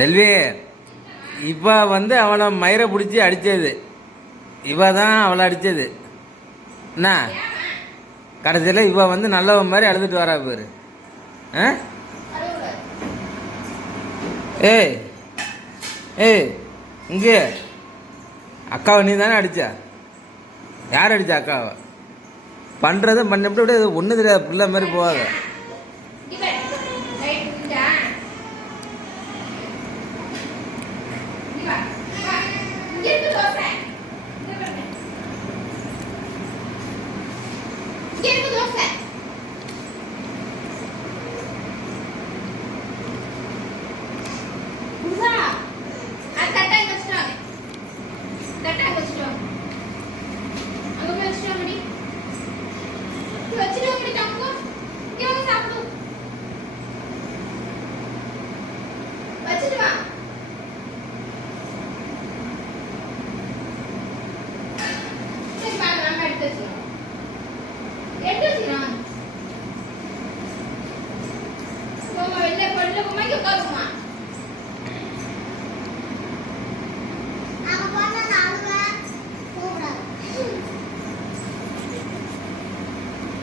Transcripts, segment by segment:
செல்வி, இவ வந்து அவனை மயிரை பிடிச்சி அடித்தது, இவ தான் அவளை அடித்தது என்ன. கடைசியில் இவ வந்து நல்லவன் மாதிரி அழுதுட்டு வரா பேர். ஏய் ஏய், இங்கே அக்காவை நீ தானே அடித்தா? யார் அடித்தா அக்காவை? பண்ணுறதும் பண்ணிவிட்டு அப்படியே ஒன்றும் தெரியாது பிள்ளை மாதிரி போகாத.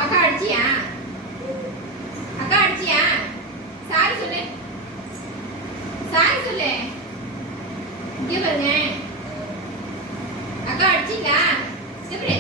அக்கா அடிச்சியா? அக்கா அடிச்சியா? சாரி சொல்லு, சாரி சொல்லு. இங்க பாருங்க, அக்கா அடிச்சிங்களா? எப்படி